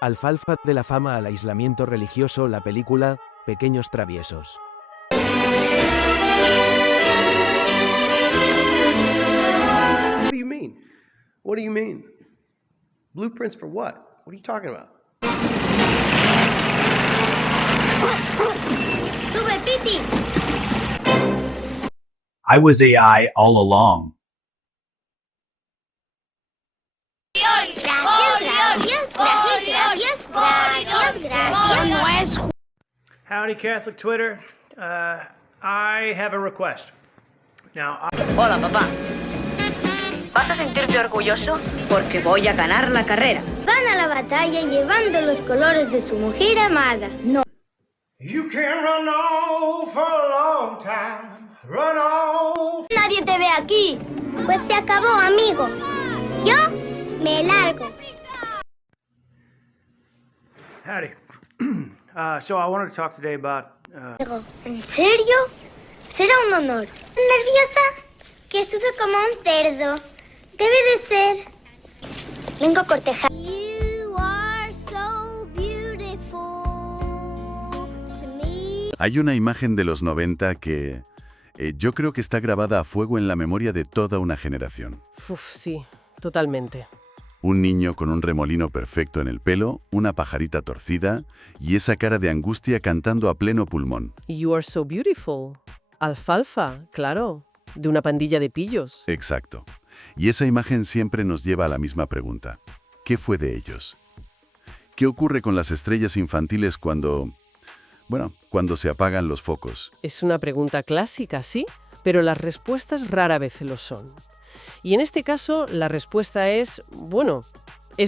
Alfalfa de la fama al aislamiento religioso, la película Pequeños traviesos. What do you mean? What do you mean? Blueprints for what? What are you talking about? ¡Sube, Piti! I was AI all along. Gracias. Howdy, Catholic Twitter. I have a request. Now, Hola, papá. ¿Vas a sentirte orgulloso? Porque voy a ganar la carrera. Van a la batalla llevando los colores de su mujer amada. No. you can run on for a long time. Run on. Nadie te ve aquí. Pues se acabó, amigo. Yo me largo. Howdy. So I wanted to talk today about. Pero, ¿en serio? Será un honor. ¿Nerviosa? Que sudo como un cerdo. Debe de ser. Vengo a cortejar. Hay una imagen de los 90 que yo creo que está grabada a fuego en la memoria de toda una generación. Uf, sí, totalmente. Un niño con un remolino perfecto en el pelo, una pajarita torcida y esa cara de angustia cantando a pleno pulmón. You are so beautiful. Alfalfa, claro, de una pandilla de pillos. Exacto. Y esa imagen siempre nos lleva a la misma pregunta. ¿Qué fue de ellos? ¿Qué ocurre con las estrellas infantiles cuando se apagan los focos? Es una pregunta clásica, sí, pero las respuestas rara vez lo son. Y en este caso, la respuesta es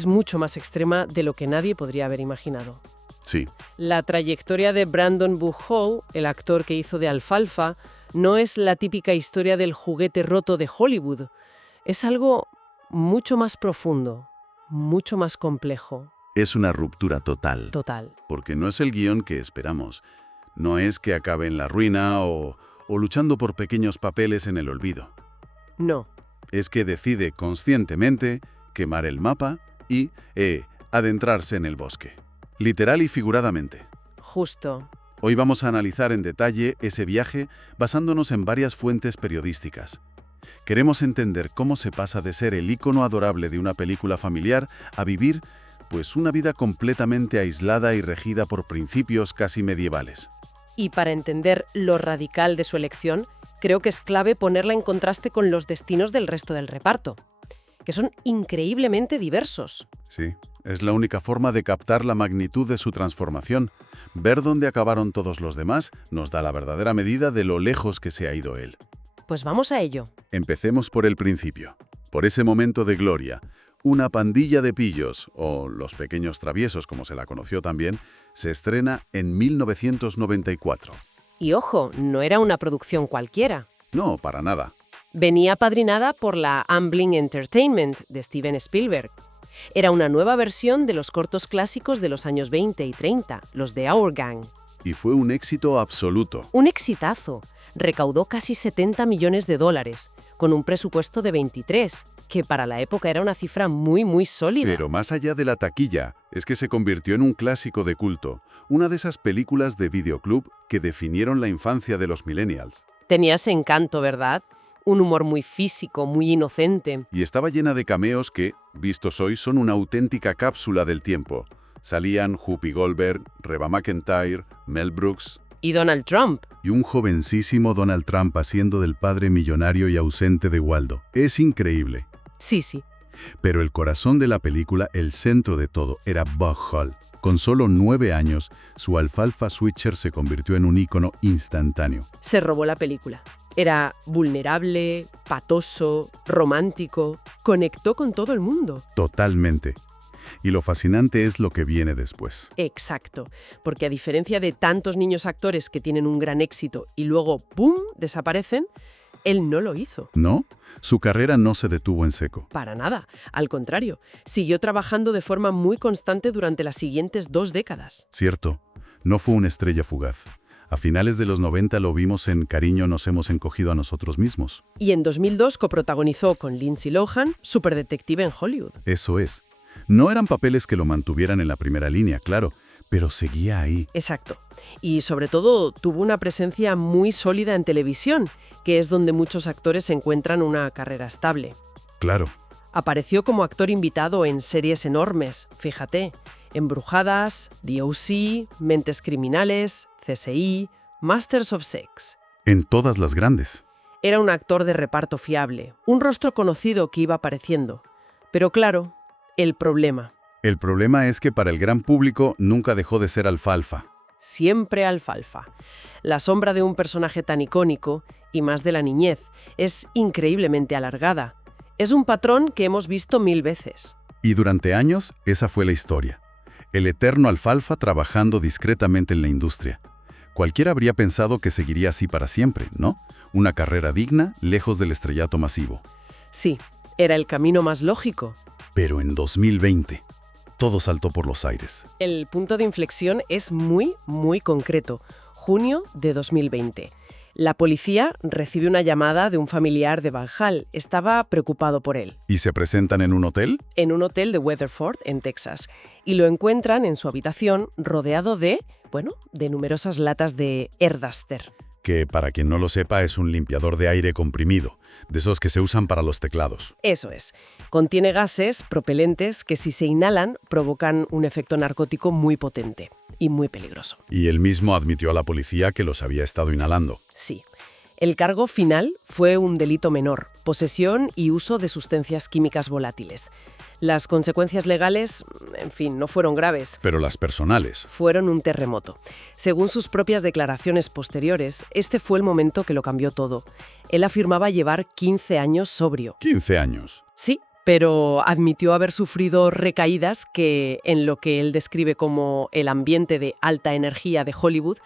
mucho más extrema de lo que nadie podría haber imaginado. Sí. La trayectoria de Brandon Buchholz, el actor que hizo de Alfalfa, no es la típica historia del juguete roto de Hollywood. Es algo mucho más profundo, mucho más complejo. Es una ruptura total. Total. Porque no es el guión que esperamos. No es que acabe en la ruina o luchando por pequeños papeles en el olvido. No. Es que decide conscientemente quemar el mapa y adentrarse en el bosque. Literal y figuradamente. Justo. Hoy vamos a analizar en detalle ese viaje basándonos en varias fuentes periodísticas. Queremos entender cómo se pasa de ser el ícono adorable de una película familiar a vivir, una vida completamente aislada y regida por principios casi medievales. Y para entender lo radical de su elección, creo que es clave ponerla en contraste con los destinos del resto del reparto, que son increíblemente diversos. Sí, es la única forma de captar la magnitud de su transformación. Ver dónde acabaron todos los demás nos da la verdadera medida de lo lejos que se ha ido él. Pues vamos a ello. Empecemos por el principio, por ese momento de gloria. Una pandilla de pillos, o Los Pequeños Traviesos, como se la conoció también, se estrena en 1994. Y ojo, no era una producción cualquiera. No, para nada. Venía apadrinada por la Amblin Entertainment de Steven Spielberg. Era una nueva versión de los cortos clásicos de los años 20 y 30, los de Our Gang. Y fue un éxito absoluto. Un exitazo. Recaudó casi $70 millones, con un presupuesto de 23, que para la época era una cifra muy, muy sólida. Pero más allá de la taquilla, es que se convirtió en un clásico de culto, una de esas películas de videoclub que definieron la infancia de los millennials. Tenía ese encanto, ¿verdad? Un humor muy físico, muy inocente. Y estaba llena de cameos que, vistos hoy, son una auténtica cápsula del tiempo. Salían Whoopi Goldberg, Reba McEntire, Mel Brooks... Y Donald Trump. Y un jovencísimo Donald Trump haciendo del padre millonario y ausente de Waldo. Es increíble. Sí, sí. Pero el corazón de la película, el centro de todo, era Buchholz. Con solo 9 años, su alfalfa switcher se convirtió en un ícono instantáneo. Se robó la película. Era vulnerable, patoso, romántico. Conectó con todo el mundo. Totalmente. Y lo fascinante es lo que viene después. Exacto, porque a diferencia de tantos niños actores que tienen un gran éxito y luego ¡pum!, desaparecen, él no lo hizo. ¿No? Su carrera no se detuvo en seco. Para nada, al contrario, siguió trabajando de forma muy constante durante las siguientes 2 décadas. Cierto, no fue una estrella fugaz. A finales de los 90 lo vimos en Cariño nos hemos encogido a nosotros mismos. Y en 2002 coprotagonizó con Lindsay Lohan Superdetective en Hollywood. Eso es. No eran papeles que lo mantuvieran en la primera línea, claro, pero seguía ahí. Exacto. Y sobre todo tuvo una presencia muy sólida en televisión, que es donde muchos actores encuentran una carrera estable. Claro. Apareció como actor invitado en series enormes, fíjate, Embrujadas, The O.C., Mentes Criminales, CSI, Masters of Sex. En todas las grandes. Era un actor de reparto fiable, un rostro conocido que iba apareciendo. Pero claro, el problema. El problema es que para el gran público nunca dejó de ser alfalfa. Siempre alfalfa. La sombra de un personaje tan icónico, y más de la niñez, es increíblemente alargada. Es un patrón que hemos visto 1000 veces. Y durante años, esa fue la historia. El eterno alfalfa trabajando discretamente en la industria. Cualquiera habría pensado que seguiría así para siempre, ¿no? Una carrera digna, lejos del estrellato masivo. Sí, era el camino más lógico. Pero en 2020, todo saltó por los aires. El punto de inflexión es muy, muy concreto. Junio de 2020. La policía recibe una llamada de un familiar de Valhall. Estaba preocupado por él. ¿Y se presentan en un hotel? En un hotel de Weatherford, en Texas. Y lo encuentran en su habitación rodeado de numerosas latas de Airduster. Que, para quien no lo sepa, es un limpiador de aire comprimido, de esos que se usan para los teclados. Eso es. Contiene gases propelentes que, si se inhalan, provocan un efecto narcótico muy potente y muy peligroso. Y él mismo admitió a la policía que los había estado inhalando. Sí. El cargo final fue un delito menor, posesión y uso de sustancias químicas volátiles. Las consecuencias legales, en fin, no fueron graves. Pero las personales. Fueron un terremoto. Según sus propias declaraciones posteriores, este fue el momento que lo cambió todo. Él afirmaba llevar 15 años sobrio. 15 años. Sí, pero admitió haber sufrido recaídas que, en lo que él describe como el ambiente de alta energía de Hollywood,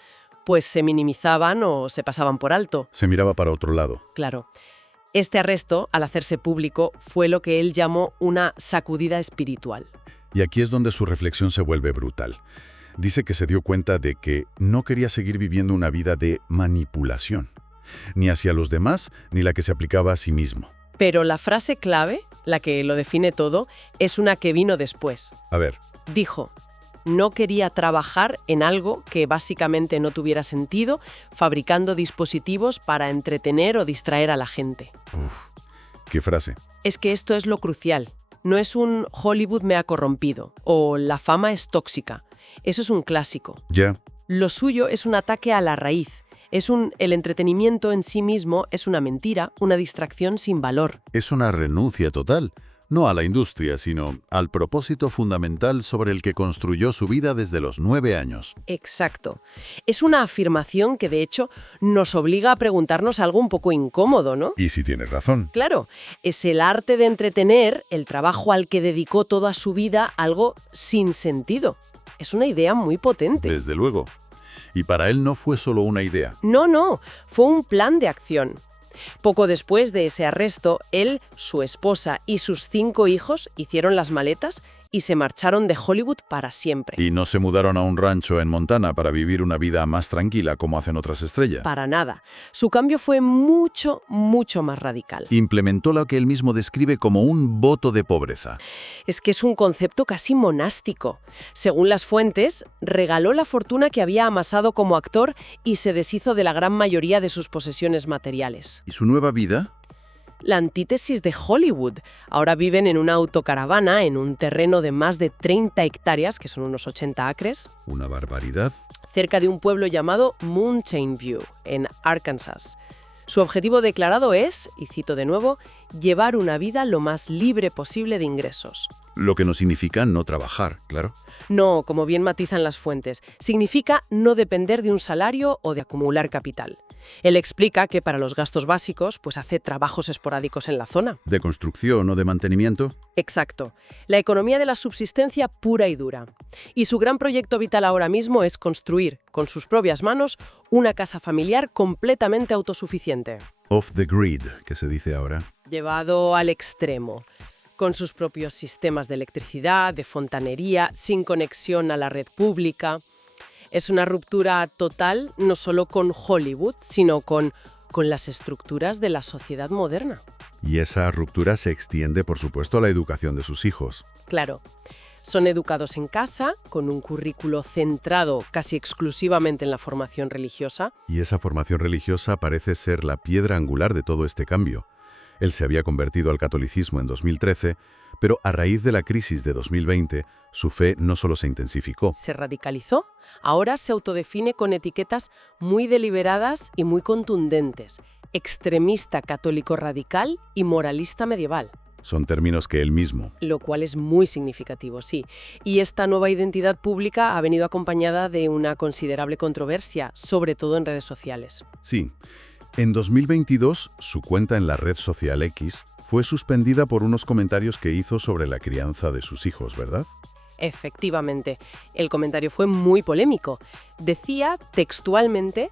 pues se minimizaban o se pasaban por alto. Se miraba para otro lado. Claro. Este arresto, al hacerse público, fue lo que él llamó una sacudida espiritual. Y aquí es donde su reflexión se vuelve brutal. Dice que se dio cuenta de que no quería seguir viviendo una vida de manipulación, ni hacia los demás, ni la que se aplicaba a sí mismo. Pero la frase clave, la que lo define todo, es una que vino después. A ver. Dijo: no quería trabajar en algo que básicamente no tuviera sentido, fabricando dispositivos para entretener o distraer a la gente. ¿Qué frase? Es que esto es lo crucial. No es un Hollywood me ha corrompido o la fama es tóxica. Eso es un clásico. Ya. Lo suyo es un ataque a la raíz. El entretenimiento en sí mismo es una mentira, una distracción sin valor. Es una renuncia total. No a la industria, sino al propósito fundamental sobre el que construyó su vida desde los 9 años. Exacto. Es una afirmación que, de hecho, nos obliga a preguntarnos algo un poco incómodo, ¿no? Y si tienes razón. Claro, es el arte de entretener, el trabajo al que dedicó toda su vida, algo sin sentido. Es una idea muy potente. Desde luego. Y para él no fue solo una idea. No, fue un plan de acción. Poco después de ese arresto, él, su esposa y sus 5 hijos hicieron las maletas y se marcharon de Hollywood para siempre. Y no se mudaron a un rancho en Montana para vivir una vida más tranquila como hacen otras estrellas. Para nada. Su cambio fue mucho, mucho más radical. Implementó lo que él mismo describe como un voto de pobreza. Es que es un concepto casi monástico. Según las fuentes, regaló la fortuna que había amasado como actor y se deshizo de la gran mayoría de sus posesiones materiales. ¿Y su nueva vida? La antítesis de Hollywood. Ahora viven en una autocaravana en un terreno de más de 30 hectáreas, que son unos 80 acres. Una barbaridad. Cerca de un pueblo llamado Mountain View, en Arkansas. Su objetivo declarado es, y cito de nuevo, llevar una vida lo más libre posible de ingresos. Lo que no significa no trabajar, claro. No, como bien matizan las fuentes, significa no depender de un salario o de acumular capital. Él explica que para los gastos básicos, pues hace trabajos esporádicos en la zona. ¿De construcción o de mantenimiento? Exacto. La economía de la subsistencia pura y dura. Y su gran proyecto vital ahora mismo es construir, con sus propias manos, una casa familiar completamente autosuficiente. Off the grid, que se dice ahora. Llevado al extremo. Con sus propios sistemas de electricidad, de fontanería, sin conexión a la red pública. Es una ruptura total no solo con Hollywood, sino con las estructuras de la sociedad moderna. Y esa ruptura se extiende, por supuesto, a la educación de sus hijos. Claro. Son educados en casa, con un currículo centrado casi exclusivamente en la formación religiosa. Y esa formación religiosa parece ser la piedra angular de todo este cambio. Él se había convertido al catolicismo en 2013, pero a raíz de la crisis de 2020, su fe no solo se intensificó. Se radicalizó. Ahora se autodefine con etiquetas muy deliberadas y muy contundentes: extremista católico radical y moralista medieval. Son términos que él mismo. Lo cual es muy significativo, sí. Y esta nueva identidad pública ha venido acompañada de una considerable controversia, sobre todo en redes sociales. Sí. En 2022, su cuenta en la red social X fue suspendida por unos comentarios que hizo sobre la crianza de sus hijos, ¿verdad? Efectivamente. El comentario fue muy polémico. Decía textualmente: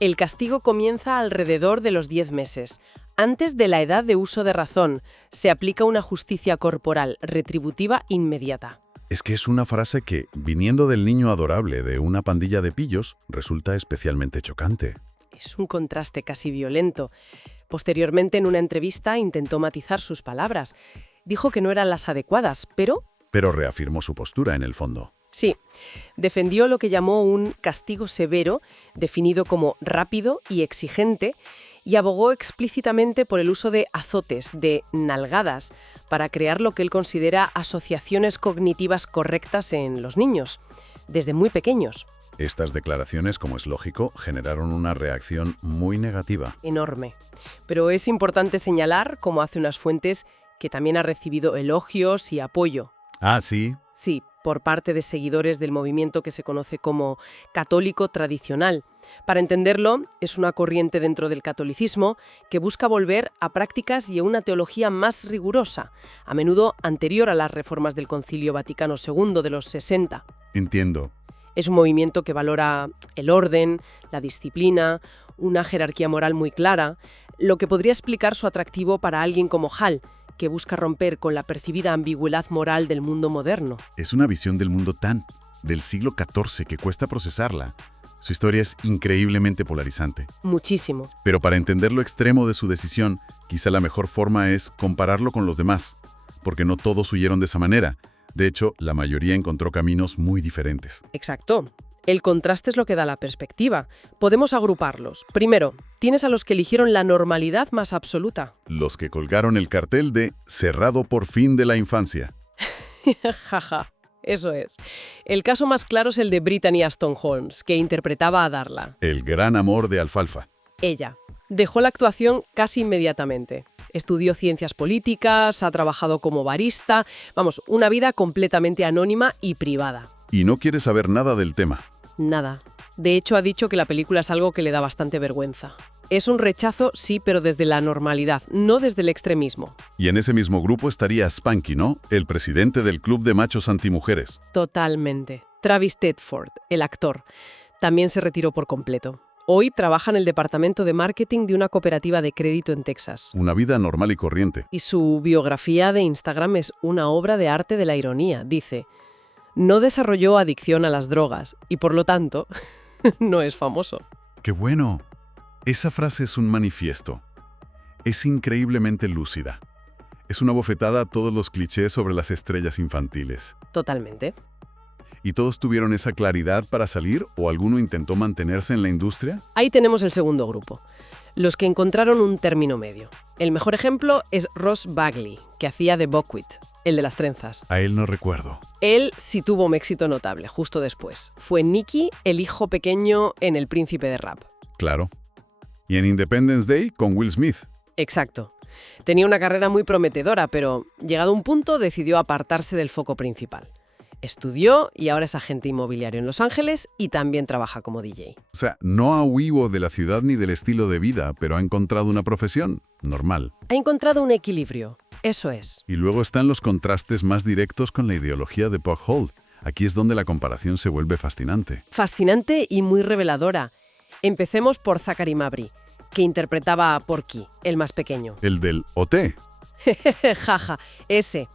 el castigo comienza alrededor de los 10 meses. Antes de la edad de uso de razón, se aplica una justicia corporal retributiva inmediata. Es que es una frase que, viniendo del niño adorable de una pandilla de pillos, resulta especialmente chocante. Es un contraste casi violento. Posteriormente, en una entrevista, intentó matizar sus palabras. Dijo que no eran las adecuadas, pero reafirmó su postura en el fondo. Sí, defendió lo que llamó un castigo severo, definido como rápido y exigente, y abogó explícitamente por el uso de azotes, de nalgadas, para crear lo que él considera asociaciones cognitivas correctas en los niños, desde muy pequeños. Estas declaraciones, como es lógico, generaron una reacción muy negativa. Enorme. Pero es importante señalar, como hace unas fuentes, que también ha recibido elogios y apoyo. Ah, sí. Sí, por parte de seguidores del movimiento que se conoce como católico tradicional. Para entenderlo, es una corriente dentro del catolicismo que busca volver a prácticas y a una teología más rigurosa, a menudo anterior a las reformas del Concilio Vaticano II de los 60. Entiendo. Es un movimiento que valora el orden, la disciplina, una jerarquía moral muy clara, lo que podría explicar su atractivo para alguien como Hall, que busca romper con la percibida ambigüedad moral del mundo moderno. Es una visión del mundo del siglo XIV que cuesta procesarla. Su historia es increíblemente polarizante. Muchísimo. Pero para entender lo extremo de su decisión, quizá la mejor forma es compararlo con los demás, porque no todos huyeron de esa manera. De hecho, la mayoría encontró caminos muy diferentes. Exacto. El contraste es lo que da la perspectiva. Podemos agruparlos. Primero, tienes a los que eligieron la normalidad más absoluta. Los que colgaron el cartel de cerrado por fin de la infancia. Jaja, eso es. El caso más claro es el de Brittany Aston Holmes, que interpretaba a Darla. El gran amor de Alfalfa. Ella dejó la actuación casi inmediatamente. Estudió ciencias políticas, ha trabajado como barista, una vida completamente anónima y privada. Y no quiere saber nada del tema. Nada. De hecho, ha dicho que la película es algo que le da bastante vergüenza. Es un rechazo, sí, pero desde la normalidad, no desde el extremismo. Y en ese mismo grupo estaría Spanky, ¿no? El presidente del club de machos antimujeres. Totalmente. Travis Tedford, el actor, también se retiró por completo. Hoy trabaja en el departamento de marketing de una cooperativa de crédito en Texas. Una vida normal y corriente. Y su biografía de Instagram es una obra de arte de la ironía. Dice: no desarrolló adicción a las drogas y, por lo tanto, no es famoso. ¡Qué bueno! Esa frase es un manifiesto. Es increíblemente lúcida. Es una bofetada a todos los clichés sobre las estrellas infantiles. Totalmente. ¿Y todos tuvieron esa claridad para salir o alguno intentó mantenerse en la industria? Ahí tenemos el segundo grupo, los que encontraron un término medio. El mejor ejemplo es Ross Bagley, que hacía de Buckwheat, el de las trenzas. A él no recuerdo. Él sí tuvo un éxito notable, justo después. Fue Nicky, el hijo pequeño en El Príncipe de Rap. Claro. Y en Independence Day con Will Smith. Exacto. Tenía una carrera muy prometedora, pero llegado a un punto decidió apartarse del foco principal. Estudió y ahora es agente inmobiliario en Los Ángeles y también trabaja como DJ. O sea, no ha huido de la ciudad ni del estilo de vida, pero ha encontrado una profesión normal. Ha encontrado un equilibrio, eso es. Y luego están los contrastes más directos con la ideología de Buck Hall. Aquí es donde la comparación se vuelve fascinante. Fascinante y muy reveladora. Empecemos por Zachary Mabry, que interpretaba a Porky, el más pequeño. El del OT. Jaja, ese.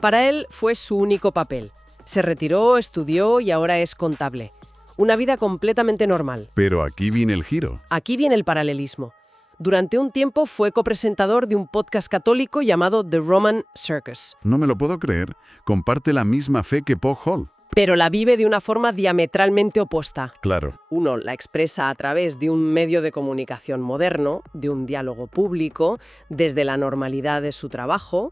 Para él fue su único papel. Se retiró, estudió y ahora es contable. Una vida completamente normal. Pero aquí viene el giro. Aquí viene el paralelismo. Durante un tiempo fue copresentador de un podcast católico llamado The Roman Circus. No me lo puedo creer. Comparte la misma fe que Paul Hall. Pero la vive de una forma diametralmente opuesta. Claro. Uno la expresa a través de un medio de comunicación moderno, de un diálogo público, desde la normalidad de su trabajo.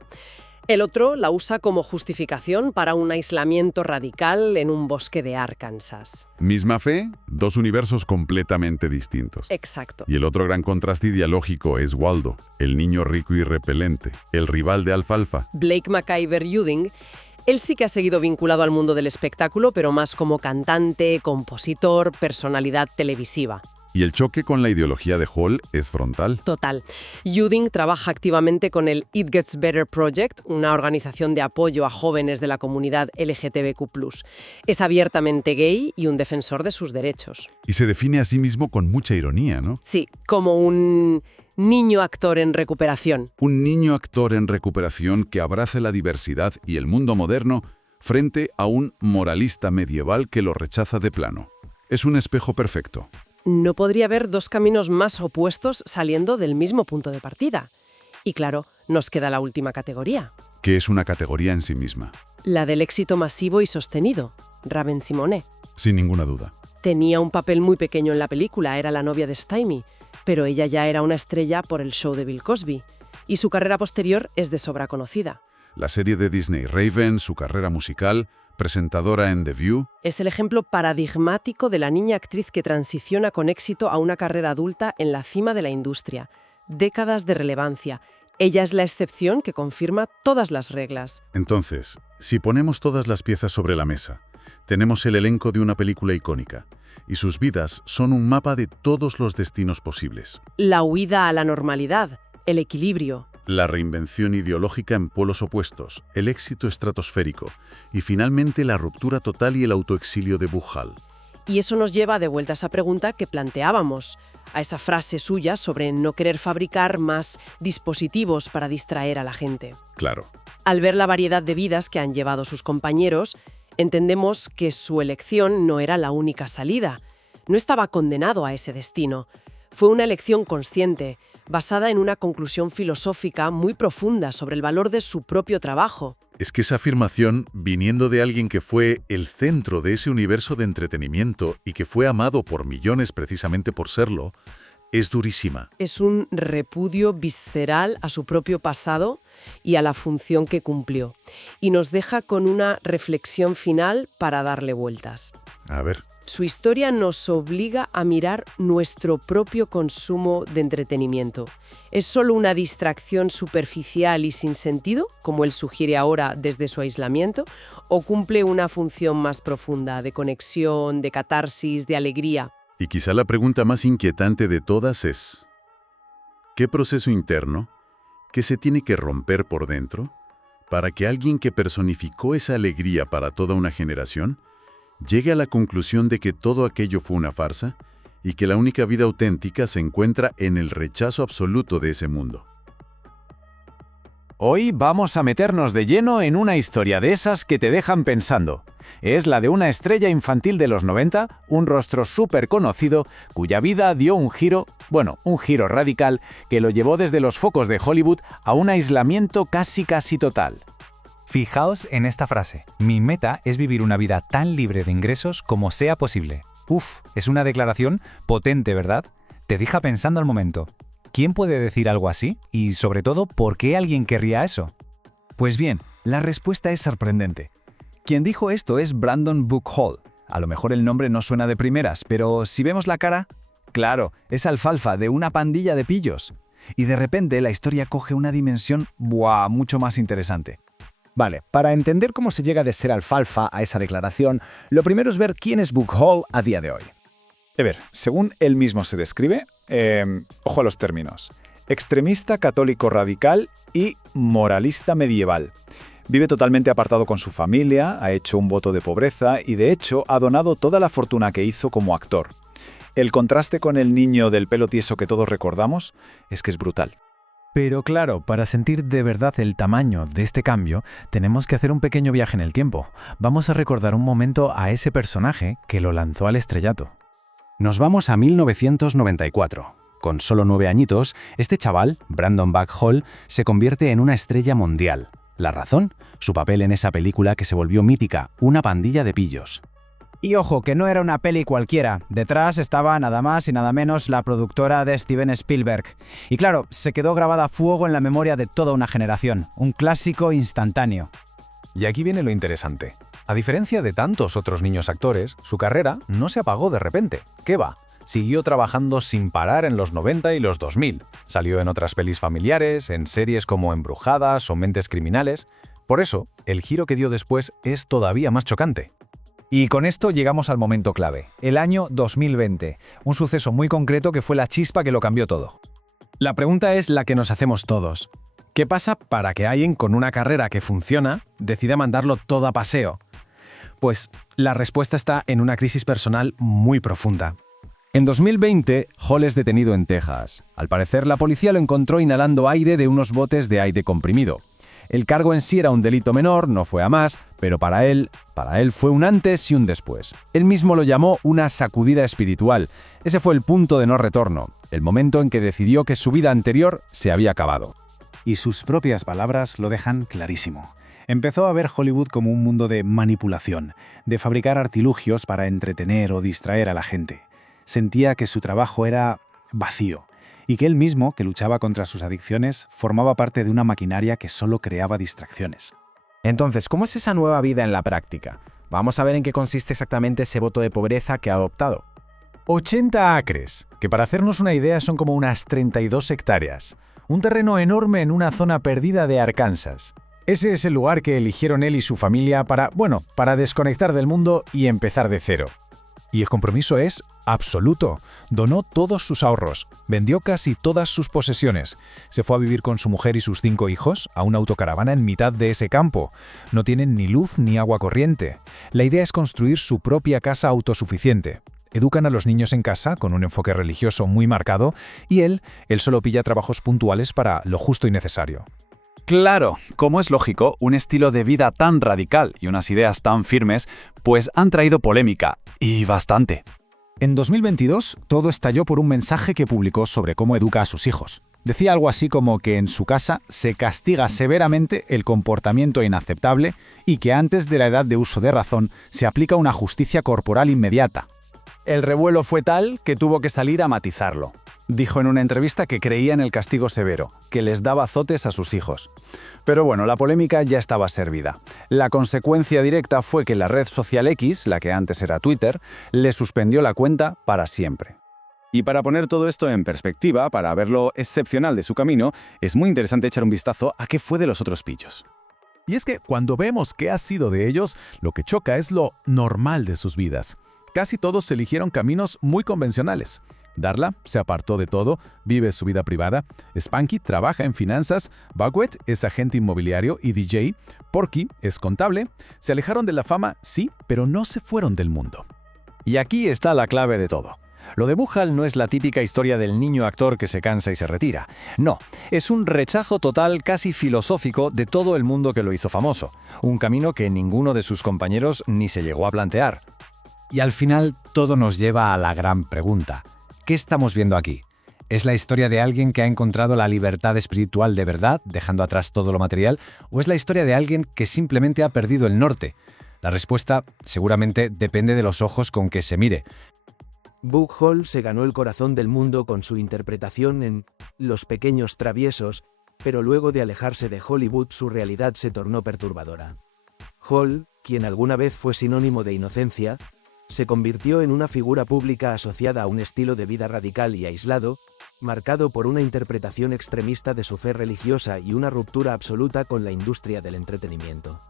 El otro la usa como justificación para un aislamiento radical en un bosque de Arkansas. Misma fe, dos universos completamente distintos. Exacto. Y el otro gran contraste ideológico es Waldo, el niño rico y repelente, el rival de Alfalfa. Blake McIver-Ewing, él sí que ha seguido vinculado al mundo del espectáculo, pero más como cantante, compositor, personalidad televisiva. Y el choque con la ideología de Hall es frontal. Total. Ewing trabaja activamente con el It Gets Better Project, una organización de apoyo a jóvenes de la comunidad LGTBQ+. Es abiertamente gay y un defensor de sus derechos. Y se define a sí mismo con mucha ironía, ¿no? Sí, como un niño actor en recuperación. Un niño actor en recuperación que abraza la diversidad y el mundo moderno frente a un moralista medieval que lo rechaza de plano. Es un espejo perfecto. No podría haber dos caminos más opuestos saliendo del mismo punto de partida. Y claro, nos queda la última categoría. Que es una categoría en sí misma. La del éxito masivo y sostenido, Raven-Symoné. Sin ninguna duda. Tenía un papel muy pequeño en la película, era la novia de Stymie, pero ella ya era una estrella por el show de Bill Cosby. Y su carrera posterior es de sobra conocida. La serie de Disney Raven, su carrera musical, presentadora en The View. Es el ejemplo paradigmático de la niña actriz que transiciona con éxito a una carrera adulta en la cima de la industria. Décadas de relevancia. Ella es la excepción que confirma todas las reglas. Entonces, si ponemos todas las piezas sobre la mesa, tenemos el elenco de una película icónica, y sus vidas son un mapa de todos los destinos posibles. La huida a la normalidad, el equilibrio. La reinvención ideológica en polos opuestos, el éxito estratosférico y finalmente la ruptura total y el autoexilio de Buchal. Y eso nos lleva de vuelta a esa pregunta que planteábamos, a esa frase suya sobre no querer fabricar más dispositivos para distraer a la gente. Claro. Al ver la variedad de vidas que han llevado sus compañeros, entendemos que su elección no era la única salida. No estaba condenado a ese destino. Fue una elección consciente, basada en una conclusión filosófica muy profunda sobre el valor de su propio trabajo. Es que esa afirmación, viniendo de alguien que fue el centro de ese universo de entretenimiento y que fue amado por millones precisamente por serlo, es durísima. Es un repudio visceral a su propio pasado y a la función que cumplió. Y nos deja con una reflexión final para darle vueltas. A ver. Su historia nos obliga a mirar nuestro propio consumo de entretenimiento. ¿Es solo una distracción superficial y sin sentido, como él sugiere ahora desde su aislamiento, o cumple una función más profunda de conexión, de catarsis, de alegría? Y quizá la pregunta más inquietante de todas es: ¿qué proceso interno, qué se tiene que romper por dentro, para que alguien que personificó esa alegría para toda una generación llegue a la conclusión de que todo aquello fue una farsa y que la única vida auténtica se encuentra en el rechazo absoluto de ese mundo? Hoy vamos a meternos de lleno en una historia de esas que te dejan pensando. Es la de una estrella infantil de los 90, un rostro súper conocido, cuya vida dio un giro radical que lo llevó desde los focos de Hollywood a un aislamiento casi total. Fijaos en esta frase: mi meta es vivir una vida tan libre de ingresos como sea posible. Es una declaración potente, ¿verdad? Te deja pensando al momento. ¿Quién puede decir algo así? Y sobre todo, ¿por qué alguien querría eso? Pues bien, la respuesta es sorprendente. Quien dijo esto es Brandon Buchholz. A lo mejor el nombre no suena de primeras, pero si vemos la cara, claro, es Alfalfa de una pandilla de pillos. Y de repente la historia coge una dimensión mucho más interesante. Vale, para entender cómo se llega de ser Alfalfa a esa declaración, lo primero es ver quién es Buchholz a día de hoy. A ver, según él mismo se describe, ojo a los términos: extremista católico radical y moralista medieval. Vive totalmente apartado con su familia, ha hecho un voto de pobreza y de hecho ha donado toda la fortuna que hizo como actor. El contraste con el niño del pelo tieso que todos recordamos es que es brutal. Pero claro, para sentir de verdad el tamaño de este cambio, tenemos que hacer un pequeño viaje en el tiempo. Vamos a recordar un momento a ese personaje que lo lanzó al estrellato. Nos vamos a 1994. con solo 9 añitos, este chaval, Brandon Buck Hall, se convierte en una estrella mundial. ¿La razón? Su papel en esa película que se volvió mítica, Una pandilla de pillos. Y ojo, que no era una peli cualquiera. Detrás estaba nada más y nada menos la productora de Steven Spielberg. Y claro, se quedó grabada a fuego en la memoria de toda una generación. Un clásico instantáneo. Y aquí viene lo interesante. A diferencia de tantos otros niños actores, su carrera no se apagó de repente. ¿Qué va? Siguió trabajando sin parar en los 90 y los 2000. Salió en otras pelis familiares, en series como Embrujadas o Mentes Criminales. Por eso, el giro que dio después es todavía más chocante. Y con esto llegamos al momento clave, el año 2020, un suceso muy concreto que fue la chispa que lo cambió todo. La pregunta es la que nos hacemos todos. ¿Qué pasa para que alguien con una carrera que funciona decida mandarlo todo a paseo? Pues la respuesta está en una crisis personal muy profunda. En 2020, Hall es detenido en Texas. Al parecer, la policía lo encontró inhalando aire de unos botes de aire comprimido. El cargo en sí era un delito menor, no fue a más, pero para él fue un antes y un después. Él mismo lo llamó una sacudida espiritual. Ese fue el punto de no retorno, el momento en que decidió que su vida anterior se había acabado. Y sus propias palabras lo dejan clarísimo. Empezó a ver Hollywood como un mundo de manipulación, de fabricar artilugios para entretener o distraer a la gente. Sentía que su trabajo era vacío. Y que él mismo, que luchaba contra sus adicciones, formaba parte de una maquinaria que solo creaba distracciones. Entonces, ¿cómo es esa nueva vida en la práctica? Vamos a ver en qué consiste exactamente ese voto de pobreza que ha adoptado. 80 acres, que para hacernos una idea son como unas 32 hectáreas. Un terreno enorme en una zona perdida de Arkansas. Ese es el lugar que eligieron él y su familia para desconectar del mundo y empezar de cero. Y el compromiso es absoluto. Donó todos sus ahorros, vendió casi todas sus posesiones. Se fue a vivir con su mujer y sus 5 hijos a una autocaravana en mitad de ese campo. No tienen ni luz ni agua corriente. La idea es construir su propia casa autosuficiente. Educan a los niños en casa con un enfoque religioso muy marcado y él solo pilla trabajos puntuales para lo justo y necesario. Claro, como es lógico, un estilo de vida tan radical y unas ideas tan firmes, pues han traído polémica, y bastante. En 2022, todo estalló por un mensaje que publicó sobre cómo educa a sus hijos. Decía algo así como que en su casa se castiga severamente el comportamiento inaceptable y que antes de la edad de uso de razón se aplica una justicia corporal inmediata. El revuelo fue tal que tuvo que salir a matizarlo. Dijo en una entrevista que creía en el castigo severo, que les daba azotes a sus hijos. Pero bueno, la polémica ya estaba servida. La consecuencia directa fue que la red social X, la que antes era Twitter, le suspendió la cuenta para siempre. Y para poner todo esto en perspectiva, para ver lo excepcional de su camino, es muy interesante echar un vistazo a qué fue de los otros pillos. Y es que cuando vemos qué ha sido de ellos, lo que choca es lo normal de sus vidas. Casi todos eligieron caminos muy convencionales. Darla se apartó de todo, vive su vida privada. Spanky trabaja en finanzas. Buckwheat es agente inmobiliario y DJ. Porky es contable. Se alejaron de la fama, sí, pero no se fueron del mundo. Y aquí está la clave de todo. Lo de Buch Hall no es la típica historia del niño actor que se cansa y se retira. No, es un rechazo total, casi filosófico, de todo el mundo que lo hizo famoso. Un camino que ninguno de sus compañeros ni se llegó a plantear. Y al final todo nos lleva a la gran pregunta. ¿Qué estamos viendo aquí? ¿Es la historia de alguien que ha encontrado la libertad espiritual de verdad, dejando atrás todo lo material? ¿O es la historia de alguien que simplemente ha perdido el norte? La respuesta seguramente depende de los ojos con que se mire. Buck Hall se ganó el corazón del mundo con su interpretación en Los pequeños traviesos, pero luego de alejarse de Hollywood su realidad se tornó perturbadora. Hall, quien alguna vez fue sinónimo de inocencia, se convirtió en una figura pública asociada a un estilo de vida radical y aislado, marcado por una interpretación extremista de su fe religiosa y una ruptura absoluta con la industria del entretenimiento.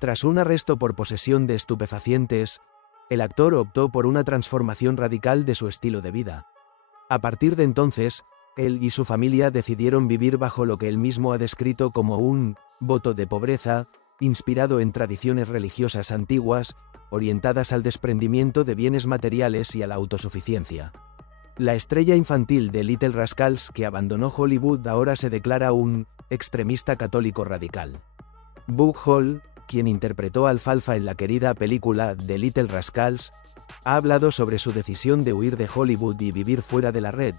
Tras un arresto por posesión de estupefacientes, el actor optó por una transformación radical de su estilo de vida. A partir de entonces, él y su familia decidieron vivir bajo lo que él mismo ha descrito como un voto de pobreza, inspirado en tradiciones religiosas antiguas, orientadas al desprendimiento de bienes materiales y a la autosuficiencia. La estrella infantil de Little Rascals que abandonó Hollywood ahora se declara un extremista católico radical. Buck Hall, quien interpretó a Alfalfa en la querida película The Little Rascals, ha hablado sobre su decisión de huir de Hollywood y vivir fuera de la red,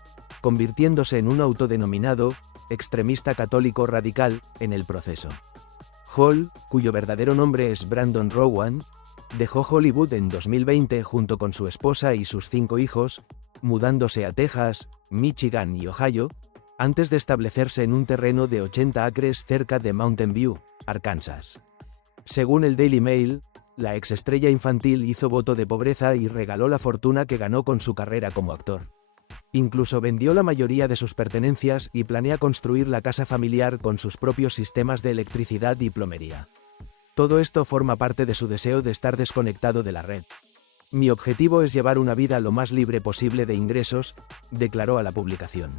convirtiéndose en un autodenominado extremista católico radical en el proceso. Hall, cuyo verdadero nombre es Brandon Rowan, dejó Hollywood en 2020 junto con su esposa y sus 5 hijos, mudándose a Texas, Michigan y Ohio, antes de establecerse en un terreno de 80 acres cerca de Mountain View, Arkansas. Según el Daily Mail, la exestrella infantil hizo voto de pobreza y regaló la fortuna que ganó con su carrera como actor. Incluso vendió la mayoría de sus pertenencias y planea construir la casa familiar con sus propios sistemas de electricidad y plomería. Todo esto forma parte de su deseo de estar desconectado de la red. Mi objetivo es llevar una vida lo más libre posible de ingresos, declaró a la publicación.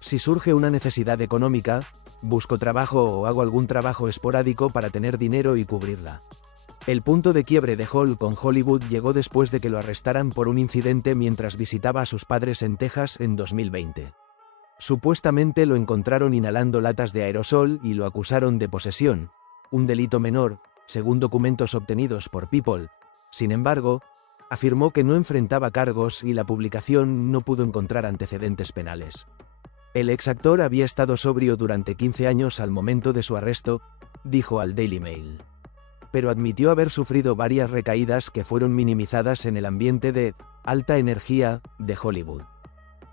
Si surge una necesidad económica, busco trabajo o hago algún trabajo esporádico para tener dinero y cubrirla. El punto de quiebre de Hall con Hollywood llegó después de que lo arrestaran por un incidente mientras visitaba a sus padres en Texas en 2020. Supuestamente lo encontraron inhalando latas de aerosol y lo acusaron de posesión, un delito menor, según documentos obtenidos por People. Sin embargo, afirmó que no enfrentaba cargos y la publicación no pudo encontrar antecedentes penales. El exactor había estado sobrio durante 15 años al momento de su arresto, dijo al Daily Mail. Pero admitió haber sufrido varias recaídas que fueron minimizadas en el ambiente de alta energía de Hollywood.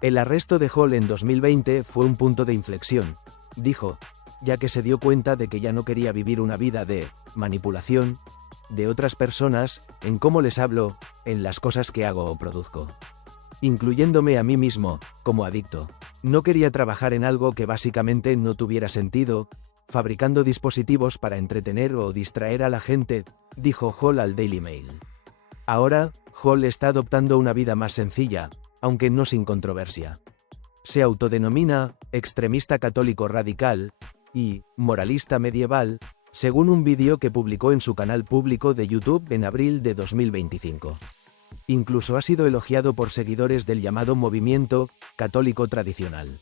El arresto de Hall en 2020 fue un punto de inflexión, dijo, ya que se dio cuenta de que ya no quería vivir una vida de manipulación de otras personas, en cómo les hablo, en las cosas que hago o produzco. Incluyéndome a mí mismo, como adicto. No quería trabajar en algo que básicamente no tuviera sentido, fabricando dispositivos para entretener o distraer a la gente, dijo Hall al Daily Mail. Ahora, Hall está adoptando una vida más sencilla, aunque no sin controversia. Se autodenomina extremista católico radical y moralista medieval, según un vídeo que publicó en su canal público de YouTube en abril de 2025. Incluso ha sido elogiado por seguidores del llamado movimiento católico tradicional.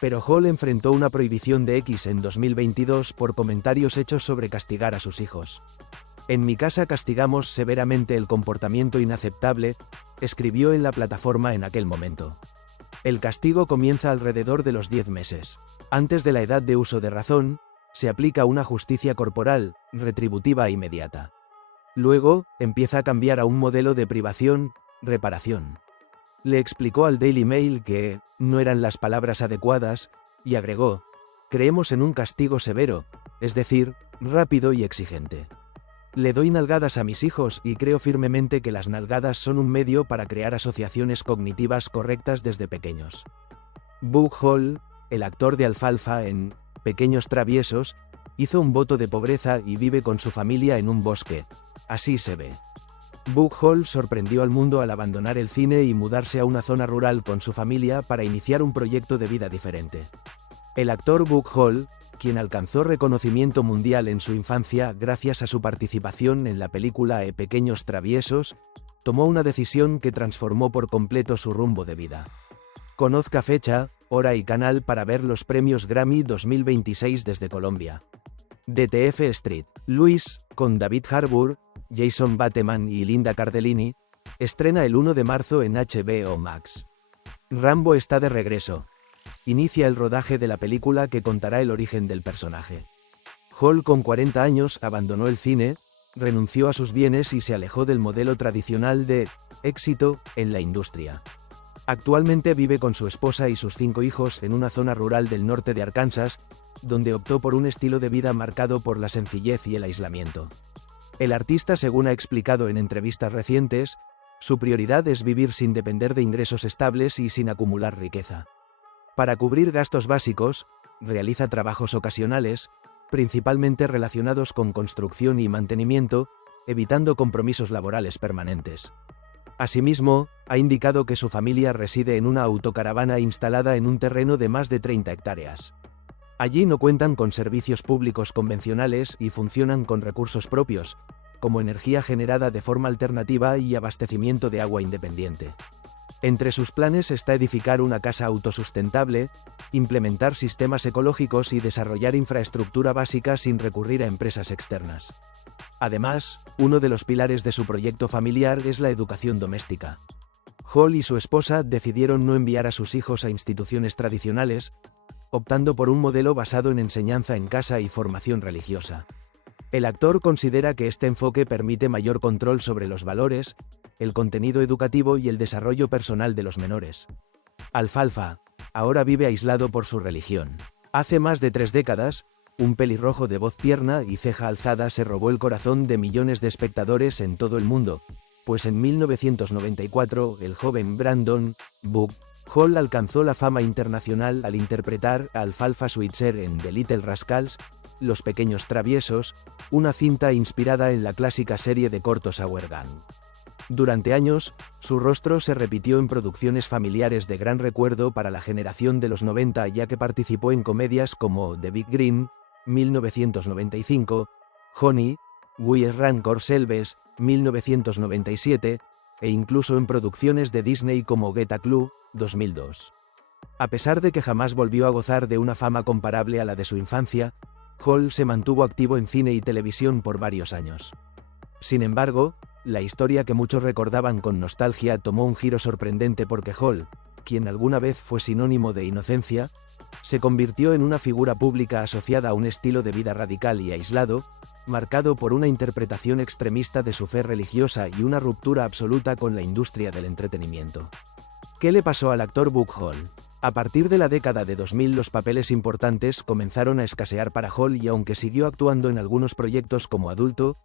Pero Hall enfrentó una prohibición de X en 2022 por comentarios hechos sobre castigar a sus hijos. En mi casa castigamos severamente el comportamiento inaceptable, escribió en la plataforma en aquel momento. El castigo comienza alrededor de los 10 meses. Antes de la edad de uso de razón, se aplica una justicia corporal, retributiva inmediata. Luego, empieza a cambiar a un modelo de privación, reparación. Le explicó al Daily Mail que no eran las palabras adecuadas, y agregó, creemos en un castigo severo, es decir, rápido y exigente. Le doy nalgadas a mis hijos y creo firmemente que las nalgadas son un medio para crear asociaciones cognitivas correctas desde pequeños. Buck Hall, el actor de Alfalfa en Pequeños Traviesos, hizo un voto de pobreza y vive con su familia en un bosque. Así se ve. Buck Hall sorprendió al mundo al abandonar el cine y mudarse a una zona rural con su familia para iniciar un proyecto de vida diferente. El actor Buck Hall, quien alcanzó reconocimiento mundial en su infancia gracias a su participación en la película Pequeños Traviesos, tomó una decisión que transformó por completo su rumbo de vida. Conozca fecha, hora y canal para ver los premios Grammy 2026 desde Colombia. DTF Street. Luis, con David Harbour, Jason Bateman y Linda Cardellini, estrena el 1 de marzo en HBO Max. Rambo está de regreso. Inicia el rodaje de la película que contará el origen del personaje. Hall, con 40 años, abandonó el cine, renunció a sus bienes y se alejó del modelo tradicional de éxito en la industria. Actualmente vive con su esposa y sus 5 hijos en una zona rural del norte de Arkansas, donde optó por un estilo de vida marcado por la sencillez y el aislamiento. El artista, según ha explicado en entrevistas recientes, su prioridad es vivir sin depender de ingresos estables y sin acumular riqueza. Para cubrir gastos básicos, realiza trabajos ocasionales, principalmente relacionados con construcción y mantenimiento, evitando compromisos laborales permanentes. Asimismo, ha indicado que su familia reside en una autocaravana instalada en un terreno de más de 30 hectáreas. Allí no cuentan con servicios públicos convencionales y funcionan con recursos propios, como energía generada de forma alternativa y abastecimiento de agua independiente. Entre sus planes está edificar una casa autosustentable, implementar sistemas ecológicos y desarrollar infraestructura básica sin recurrir a empresas externas. Además, uno de los pilares de su proyecto familiar es la educación doméstica. Hall y su esposa decidieron no enviar a sus hijos a instituciones tradicionales, optando por un modelo basado en enseñanza en casa y formación religiosa. El actor considera que este enfoque permite mayor control sobre los valores, el contenido educativo y el desarrollo personal de los menores. Alfalfa ahora vive aislado por su religión. Hace más de 3 décadas, un pelirrojo de voz tierna y ceja alzada se robó el corazón de millones de espectadores en todo el mundo, pues en 1994 el joven Brandon Boog Hall alcanzó la fama internacional al interpretar a Alfalfa Switzer en The Little Rascals, Los Pequeños Traviesos, una cinta inspirada en la clásica serie de cortos Our Gang. Durante años, su rostro se repitió en producciones familiares de gran recuerdo para la generación de los 90, ya que participó en comedias como The Big Green, 1995, Honey, We Rancor Selves, 1997, e incluso en producciones de Disney como Get a Clue, 2002. A pesar de que jamás volvió a gozar de una fama comparable a la de su infancia, Hall se mantuvo activo en cine y televisión por varios años. Sin embargo, la historia que muchos recordaban con nostalgia tomó un giro sorprendente porque Hall, quien alguna vez fue sinónimo de inocencia, se convirtió en una figura pública asociada a un estilo de vida radical y aislado, marcado por una interpretación extremista de su fe religiosa y una ruptura absoluta con la industria del entretenimiento. ¿Qué le pasó al actor Boog Hall? A partir de la década de 2000 los papeles importantes comenzaron a escasear para Hall y aunque siguió actuando en algunos proyectos como adulto,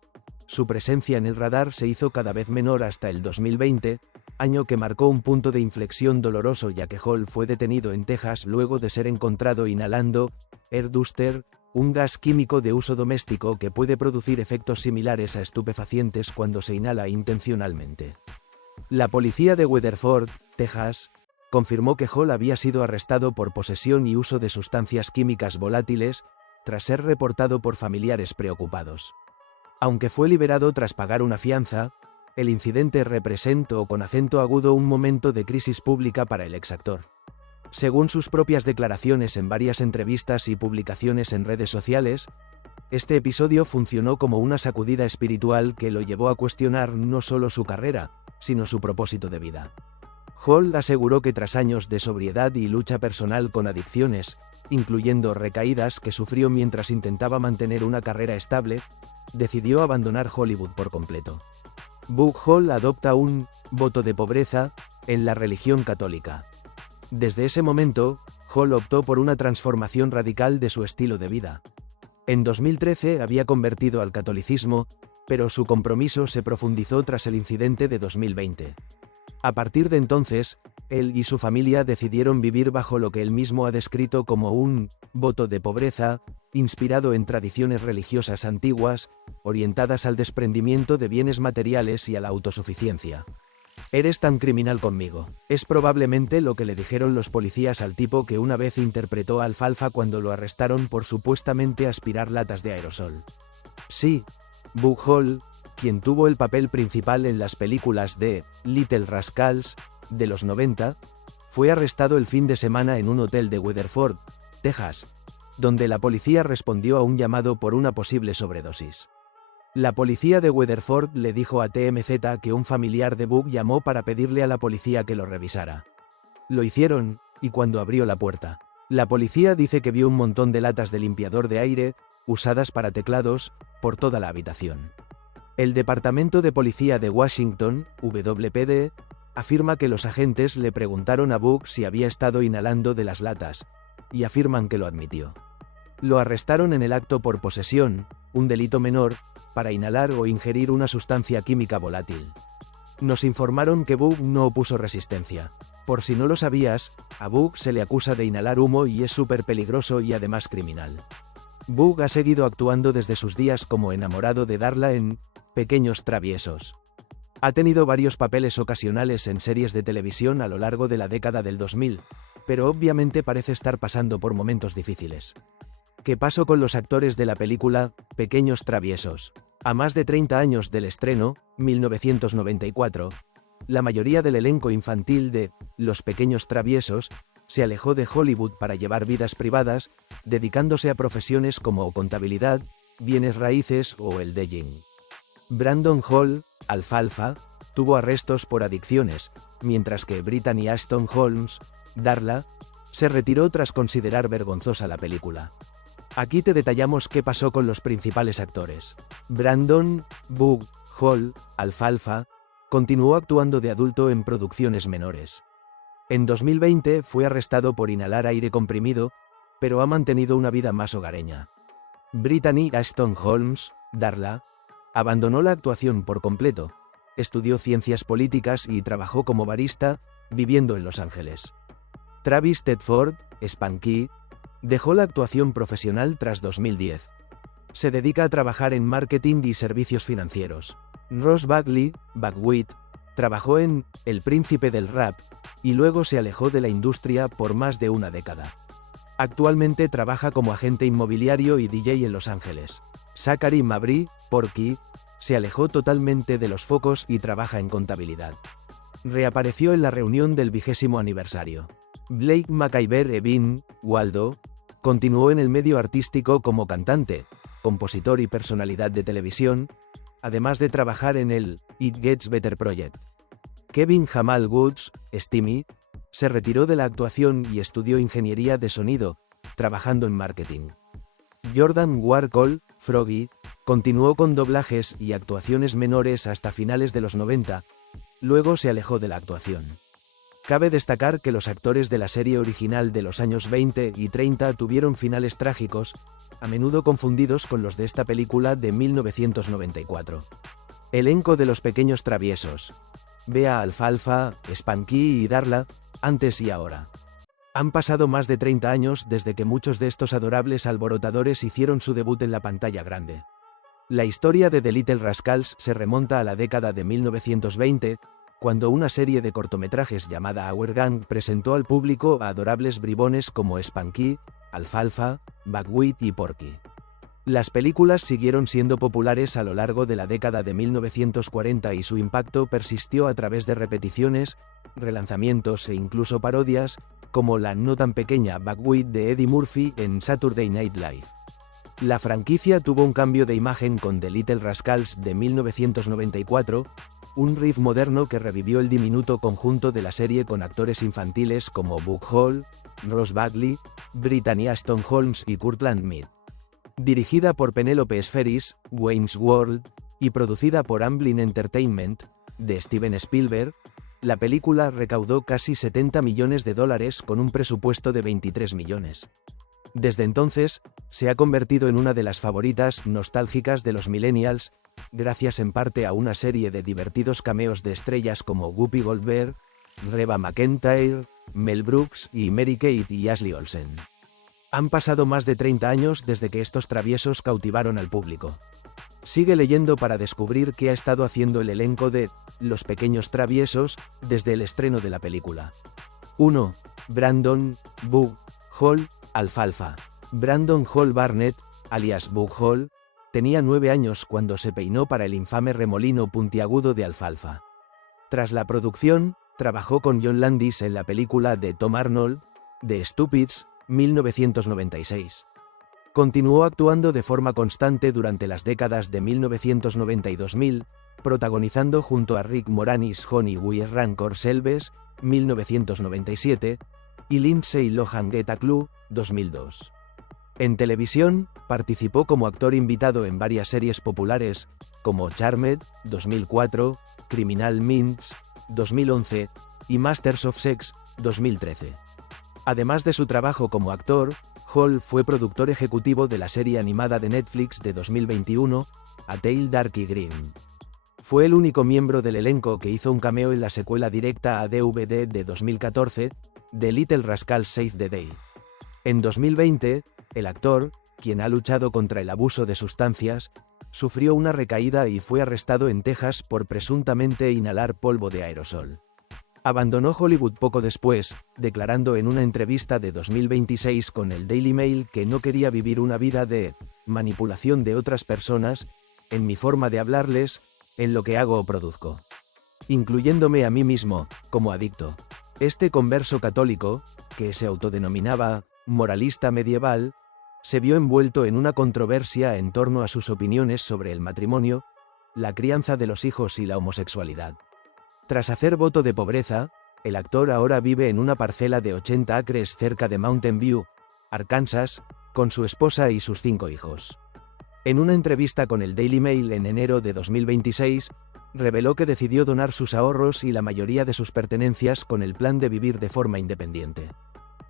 su presencia en el radar se hizo cada vez menor hasta el 2020, año que marcó un punto de inflexión doloroso ya que Hall fue detenido en Texas luego de ser encontrado inhalando Air Duster, un gas químico de uso doméstico que puede producir efectos similares a estupefacientes cuando se inhala intencionalmente. La policía de Weatherford, Texas, confirmó que Hall había sido arrestado por posesión y uso de sustancias químicas volátiles, tras ser reportado por familiares preocupados. Aunque fue liberado tras pagar una fianza, el incidente representó con acento agudo un momento de crisis pública para el exactor. Según sus propias declaraciones en varias entrevistas y publicaciones en redes sociales, este episodio funcionó como una sacudida espiritual que lo llevó a cuestionar no solo su carrera, sino su propósito de vida. Hall aseguró que tras años de sobriedad y lucha personal con adicciones, incluyendo recaídas que sufrió mientras intentaba mantener una carrera estable, decidió abandonar Hollywood por completo. Boog Hall adopta un voto de pobreza en la religión católica. Desde ese momento, Hall optó por una transformación radical de su estilo de vida. En 2013 había convertido al catolicismo, pero su compromiso se profundizó tras el incidente de 2020. A partir de entonces, él y su familia decidieron vivir bajo lo que él mismo ha descrito como un voto de pobreza, inspirado en tradiciones religiosas antiguas, orientadas al desprendimiento de bienes materiales y a la autosuficiencia. «Eres tan criminal conmigo», es probablemente lo que le dijeron los policías al tipo que una vez interpretó a Alfalfa cuando lo arrestaron por supuestamente aspirar latas de aerosol. Sí, Boog Hall, quien tuvo el papel principal en las películas de Little Rascals de los 90, fue arrestado el fin de semana en un hotel de Weatherford, Texas, donde la policía respondió a un llamado por una posible sobredosis. La policía de Weatherford le dijo a TMZ que un familiar de Boog llamó para pedirle a la policía que lo revisara. Lo hicieron, y cuando abrió la puerta, la policía dice que vio un montón de latas de limpiador de aire, usadas para teclados, por toda la habitación. El Departamento de Policía de Washington, WPD, afirma que los agentes le preguntaron a Boog si había estado inhalando de las latas, y afirman que lo admitió. Lo arrestaron en el acto por posesión, un delito menor, para inhalar o ingerir una sustancia química volátil. Nos informaron que Boog no opuso resistencia. Por si no lo sabías, a Boog se le acusa de inhalar humo y es súper peligroso y además criminal. Boog ha seguido actuando desde sus días como enamorado de Darla en Pequeños Traviesos. Ha tenido varios papeles ocasionales en series de televisión a lo largo de la década del 2000, pero obviamente parece estar pasando por momentos difíciles. ¿Qué pasó con los actores de la película Pequeños Traviesos? A más de 30 años del estreno, 1994, la mayoría del elenco infantil de Los Pequeños Traviesos se alejó de Hollywood para llevar vidas privadas, dedicándose a profesiones como contabilidad, bienes raíces o el DJing. Brandon Hall, Alfalfa, tuvo arrestos por adicciones, mientras que Brittany Ashton Holmes, Darla, se retiró tras considerar vergonzosa la película. Aquí te detallamos qué pasó con los principales actores. Brandon Boog Hall, Alfalfa, continuó actuando de adulto en producciones menores. En 2020 fue arrestado por inhalar aire comprimido, pero ha mantenido una vida más hogareña. Brittany Ashton Holmes, Darla, abandonó la actuación por completo, estudió ciencias políticas y trabajó como barista, viviendo en Los Ángeles. Travis Tedford, Spanky, dejó la actuación profesional tras 2010. Se dedica a trabajar en marketing y servicios financieros. Ross Bagley, Bagwit, trabajó en El Príncipe del Rap, y luego se alejó de la industria por más de una década. Actualmente trabaja como agente inmobiliario y DJ en Los Ángeles. Zachary Mabry, Porky, se alejó totalmente de los focos y trabaja en contabilidad. Reapareció en la reunión del 20º aniversario. Blake McIver Evin, Waldo, continuó en el medio artístico como cantante, compositor y personalidad de televisión, además de trabajar en el It Gets Better Project. Kevin Jamal Woods, Stimmy, se retiró de la actuación y estudió ingeniería de sonido, trabajando en marketing. Jordan Warhol, Froggy, continuó con doblajes y actuaciones menores hasta finales de los 90, luego se alejó de la actuación. Cabe destacar que los actores de la serie original de los años 20 y 30 tuvieron finales trágicos, a menudo confundidos con los de esta película de 1994. Elenco de Los Pequeños Traviesos. Vea Alfalfa, Spanky y Darla, antes y ahora. Han pasado más de 30 años desde que muchos de estos adorables alborotadores hicieron su debut en la pantalla grande. La historia de The Little Rascals se remonta a la década de 1920, cuando una serie de cortometrajes llamada Our Gang presentó al público a adorables bribones como Spanky, Alfalfa, Bagwit y Porky. Las películas siguieron siendo populares a lo largo de la década de 1940 y su impacto persistió a través de repeticiones, relanzamientos e incluso parodias, como la no tan pequeña Bagwit de Eddie Murphy en Saturday Night Live. La franquicia tuvo un cambio de imagen con The Little Rascals de 1994, un riff moderno que revivió el diminuto conjunto de la serie con actores infantiles como Boog Hall, Ross Bagley, Brittany Ashton Holmes y Courtland Mead. Dirigida por Penelope Spheris, Wayne's World, y producida por Amblin Entertainment, de Steven Spielberg, la película recaudó casi $70 millones con un presupuesto de 23 millones. Desde entonces, se ha convertido en una de las favoritas nostálgicas de los millennials, gracias en parte a una serie de divertidos cameos de estrellas como Whoopi Goldberg, Reba McEntire, Mel Brooks y Mary-Kate y Ashley Olsen. Han pasado más de 30 años desde que estos traviesos cautivaron al público. Sigue leyendo para descubrir qué ha estado haciendo el elenco de Los Pequeños Traviesos desde el estreno de la película. 1. Brandon Boog Hall, Alfalfa. Brandon Hall Barnett, alias Boog Hall, tenía 9 años cuando se peinó para el infame remolino puntiagudo de Alfalfa. Tras la producción, trabajó con John Landis en la película de Tom Arnold, The Stupids, 1996. Continuó actuando de forma constante durante las décadas de 1990 y 2000, protagonizando junto a Rick Moranis Honey We're Rancor Selves, 1997, y Lindsay Lohan Get a Clue, 2002. En televisión, participó como actor invitado en varias series populares, como Charmed, 2004, Criminal Minds, 2011, y Masters of Sex, 2013. Además de su trabajo como actor, Hall fue productor ejecutivo de la serie animada de Netflix de 2021, A Tale Dark y Green. Fue el único miembro del elenco que hizo un cameo en la secuela directa a DVD de 2014, The Little Rascals Save the Day. En 2020, el actor, quien ha luchado contra el abuso de sustancias, sufrió una recaída y fue arrestado en Texas por presuntamente inhalar polvo de aerosol. Abandonó Hollywood poco después, declarando en una entrevista de 2026 con el Daily Mail que no quería vivir una vida de manipulación de otras personas, en mi forma de hablarles, en lo que hago o produzco. Incluyéndome a mí mismo, como adicto. Este converso católico, que se autodenominaba moralista medieval, se vio envuelto en una controversia en torno a sus opiniones sobre el matrimonio, la crianza de los hijos y la homosexualidad. Tras hacer voto de pobreza, el actor ahora vive en una parcela de 80 acres cerca de Mountain View, Arkansas, con su esposa y sus 5 hijos. En una entrevista con el Daily Mail en enero de 2026, reveló que decidió donar sus ahorros y la mayoría de sus pertenencias con el plan de vivir de forma independiente.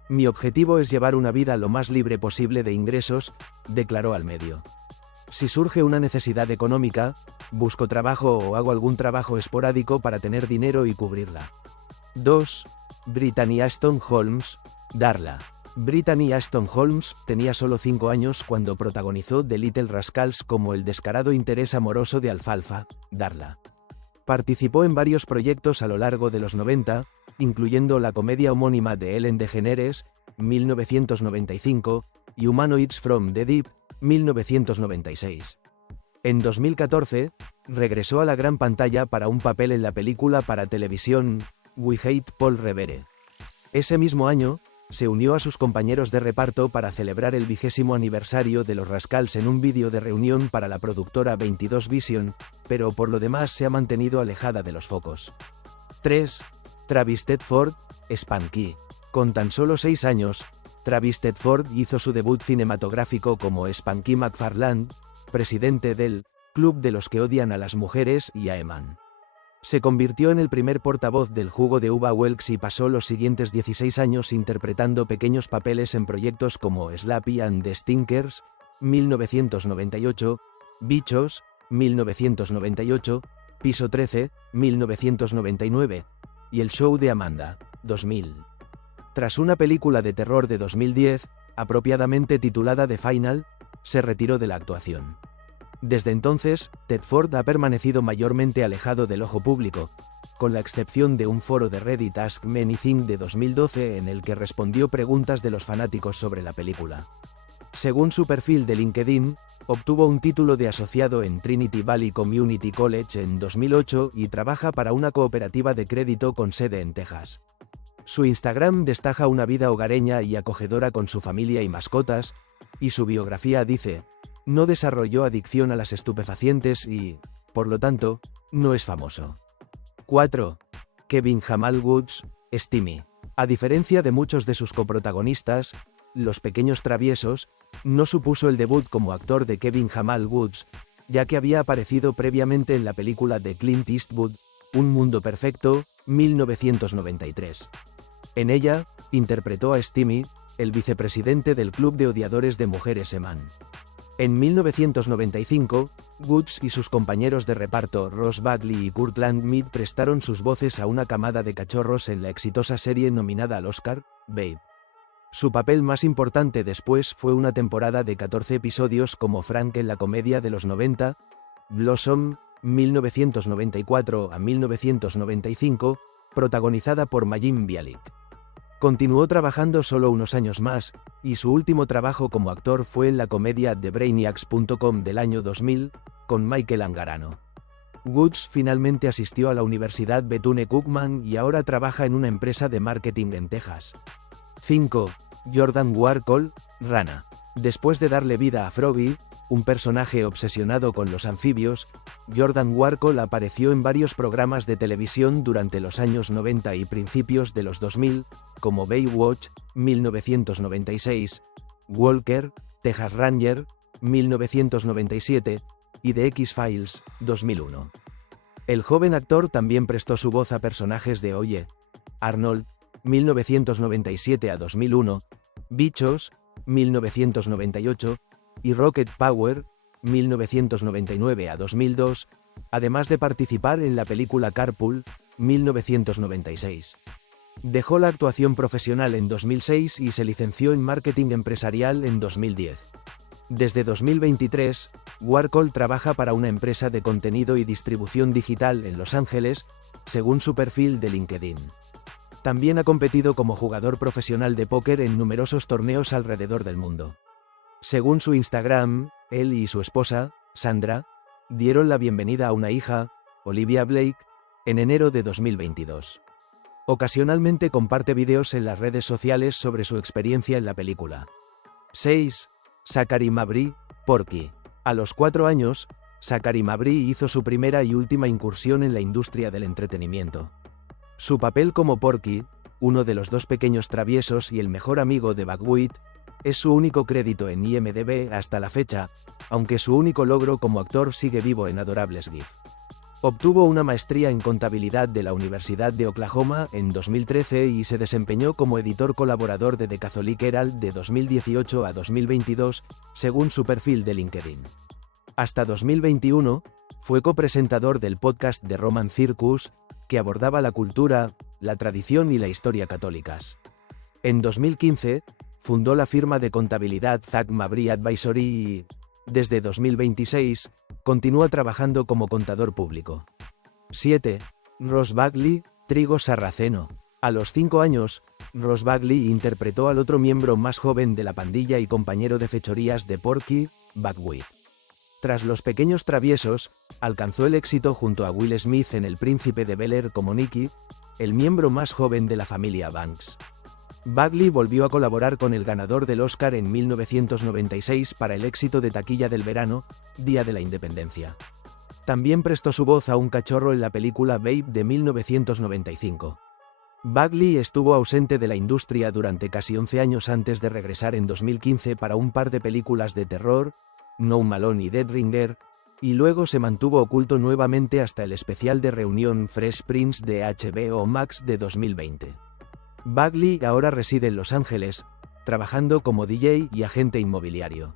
Mi objetivo es llevar una vida lo más libre posible de ingresos, declaró al medio. Si surge una necesidad económica, busco trabajo o hago algún trabajo esporádico para tener dinero y cubrirla. 2. Brittany Ashton Holmes, Darla. Brittany Ashton Holmes tenía solo 5 años cuando protagonizó The Little Rascals como el descarado interés amoroso de Alfalfa, Darla. Participó en varios proyectos a lo largo de los 90, incluyendo la comedia homónima de Ellen DeGeneres, 1995, y Humanoids from the Deep, 1996. En 2014, regresó a la gran pantalla para un papel en la película para televisión We Hate Paul Revere. Ese mismo año, se unió a sus compañeros de reparto para celebrar el 20º aniversario de Los Rascals en un vídeo de reunión para la productora 22 Vision, pero por lo demás se ha mantenido alejada de los focos. 3. Travis Tedford, Spanky. Con tan solo 6 años, Travis Tedford hizo su debut cinematográfico como Spanky McFarland, presidente del Club de los que odian a las mujeres y a Eman. Se convirtió en el primer portavoz del jugo de uva Welks y pasó los siguientes 16 años interpretando pequeños papeles en proyectos como Slappy and the Stinkers, 1998, Bichos, 1998, Piso 13, 1999, y El Show de Amanda, 2000. Tras una película de terror de 2010, apropiadamente titulada The Final, se retiró de la actuación. Desde entonces, Tedford ha permanecido mayormente alejado del ojo público, con la excepción de un foro de Reddit Ask Me Anything de 2012 en el que respondió preguntas de los fanáticos sobre la película. Según su perfil de LinkedIn, obtuvo un título de asociado en Trinity Valley Community College en 2008 y trabaja para una cooperativa de crédito con sede en Texas. Su Instagram destaca una vida hogareña y acogedora con su familia y mascotas, y su biografía dice: no desarrolló adicción a las estupefacientes y, por lo tanto, no es famoso. 4. Kevin Jamal Woods, Stimmy. A diferencia de muchos de sus coprotagonistas, Los Pequeños Traviesos no supuso el debut como actor de Kevin Jamal Woods, ya que había aparecido previamente en la película de Clint Eastwood, Un Mundo Perfecto, 1993. En ella, interpretó a Stimmy, el vicepresidente del Club de Odiadores de Mujeres Eman. En 1995, Woods y sus compañeros de reparto Ross Bagley y Courtland Mead prestaron sus voces a una camada de cachorros en la exitosa serie nominada al Oscar, Babe. Su papel más importante después fue una temporada de 14 episodios como Frank en la comedia de los 90, Blossom, 1994 a 1995, protagonizada por Mayim Bialik. Continuó trabajando solo unos años más, y su último trabajo como actor fue en la comedia TheBrainiacs.com del año 2000, con Michael Angarano. Woods finalmente asistió a la Universidad Bethune-Cookman y ahora trabaja en una empresa de marketing en Texas. 5. Jordan Warhol, Rana. Después de darle vida a Froggy, un personaje obsesionado con los anfibios, Jordan Warhol apareció en varios programas de televisión durante los años 90 y principios de los 2000, como Baywatch, 1996, Walker, Texas Ranger, 1997, y The X-Files, 2001. El joven actor también prestó su voz a personajes de Oye, Arnold, 1997 a 2001, Bichos, 1998, y Rocket Power, 1999 a 2002, además de participar en la película Carpool, 1996. Dejó la actuación profesional en 2006 y se licenció en marketing empresarial en 2010. Desde 2023, Warhol trabaja para una empresa de contenido y distribución digital en Los Ángeles, según su perfil de LinkedIn. También ha competido como jugador profesional de póker en numerosos torneos alrededor del mundo. Según su Instagram, él y su esposa, Sandra, dieron la bienvenida a una hija, Olivia Blake, en enero de 2022. Ocasionalmente comparte vídeos en las redes sociales sobre su experiencia en la película. 6. Zachary Mabry, Porky. A los 4 años, Zachary Mabry hizo su primera y última incursión en la industria del entretenimiento. Su papel como Porky, uno de los dos pequeños traviesos y el mejor amigo de Buckwheat, es su único crédito en IMDb hasta la fecha, aunque su único logro como actor sigue vivo en Adorables GIF. Obtuvo una maestría en contabilidad de la Universidad de Oklahoma en 2013 y se desempeñó como editor colaborador de The Catholic Herald de 2018 a 2022, según su perfil de LinkedIn. Hasta 2021, fue copresentador del podcast The Roman Circus, que abordaba la cultura, la tradición y la historia católicas. En 2015, fundó la firma de contabilidad Zach Mabry Advisory y, desde 2026, continúa trabajando como contador público. 7. Ross Bagley, Trigo Sarraceno. A los 5 años, Ross Bagley interpretó al otro miembro más joven de la pandilla y compañero de fechorías de Porky, Buckwheat. Tras Los Pequeños Traviesos, alcanzó el éxito junto a Will Smith en El Príncipe de Bel-Air como Nicky, el miembro más joven de la familia Banks. Bagley volvió a colaborar con el ganador del Oscar en 1996 para el éxito de taquilla del verano, Día de la Independencia. También prestó su voz a un cachorro en la película Babe de 1995. Bagley estuvo ausente de la industria durante casi 11 años antes de regresar en 2015 para un par de películas de terror, No Malone y Dead Ringer, y luego se mantuvo oculto nuevamente hasta el especial de reunión Fresh Prince de HBO Max de 2020. Bagley ahora reside en Los Ángeles, trabajando como DJ y agente inmobiliario.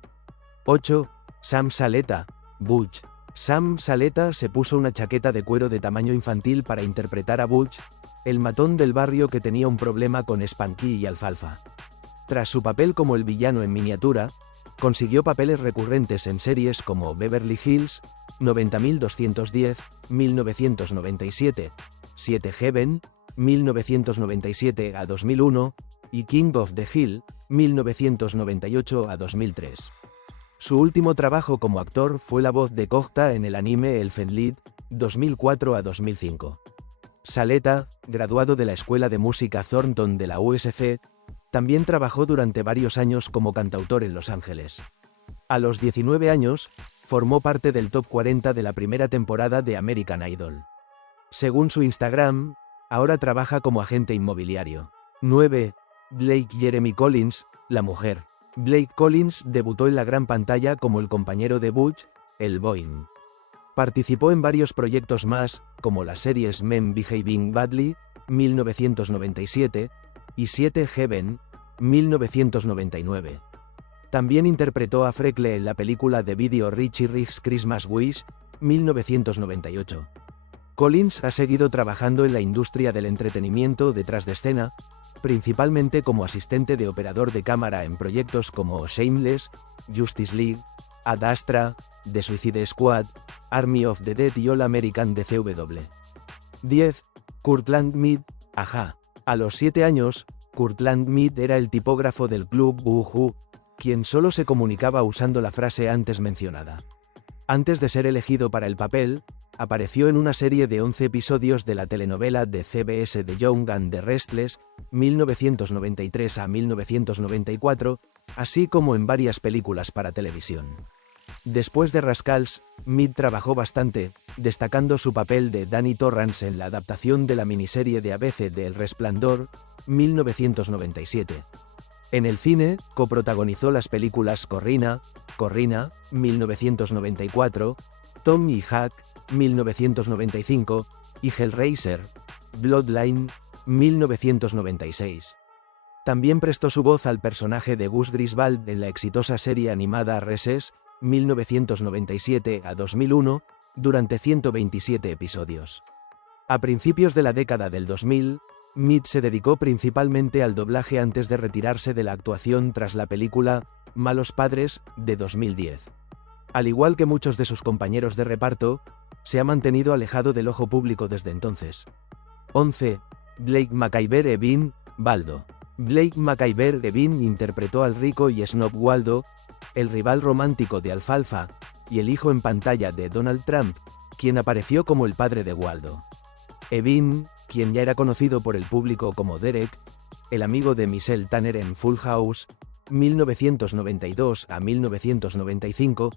8. Sam Saleta, Butch. Sam Saleta se puso una chaqueta de cuero de tamaño infantil para interpretar a Butch, el matón del barrio que tenía un problema con Spanky y Alfalfa. Tras su papel como el villano en miniatura, consiguió papeles recurrentes en series como Beverly Hills, 90210, 1997, 7 Heaven, 1997 a 2001, y King of the Hill, 1998 a 2003. Su último trabajo como actor fue la voz de Kog'Ta en el anime Elfenlied, 2004 a 2005. Saleta, graduado de la Escuela de Música Thornton de la USC, también trabajó durante varios años como cantautor en Los Ángeles. A los 19 años, formó parte del top 40 de la primera temporada de American Idol. Según su Instagram, ahora trabaja como agente inmobiliario. 9. Blake Jeremy Collins, la mujer. Blake Collins debutó en la gran pantalla como el compañero de Butch, el Boeing. Participó en varios proyectos más, como las series Men Behaving Badly, 1997, y 7 Heaven, 1999. También interpretó a Freckle en la película de vídeo Richie Riggs Christmas Wish, 1998. Collins ha seguido trabajando en la industria del entretenimiento detrás de escena, principalmente como asistente de operador de cámara en proyectos como Shameless, Justice League, Ad Astra, The Suicide Squad, Army of the Dead y All American DCW. 10. Courtland Mead, Aja. A los 7 años, Courtland Mead era el tipógrafo del club Boohoo, quien solo se comunicaba usando la frase antes mencionada. Antes de ser elegido para el papel, apareció en una serie de 11 episodios de la telenovela de CBS The Young and the Restless, 1993 a 1994, así como en varias películas para televisión. Después de Rascals, Mead trabajó bastante, destacando su papel de Danny Torrance en la adaptación de la miniserie de ABC de El Resplandor, 1997. En el cine, coprotagonizó las películas Corrina, 1994, Tom y Huck, 1995, y Hellraiser, Bloodline, 1996. También prestó su voz al personaje de Gus Griswold en la exitosa serie animada Recess, 1997 a 2001, durante 127 episodios. A principios de la década del 2000, Mead se dedicó principalmente al doblaje antes de retirarse de la actuación tras la película Malos Padres, de 2010. Al igual que muchos de sus compañeros de reparto, se ha mantenido alejado del ojo público desde entonces. 11. Blake McIver Evin, Waldo. Blake McIver Evin interpretó al rico y snob Waldo, el rival romántico de Alfalfa, y el hijo en pantalla de Donald Trump, quien apareció como el padre de Waldo. Evin, quien ya era conocido por el público como Derek, el amigo de Michelle Tanner en Full House, 1992 a 1995,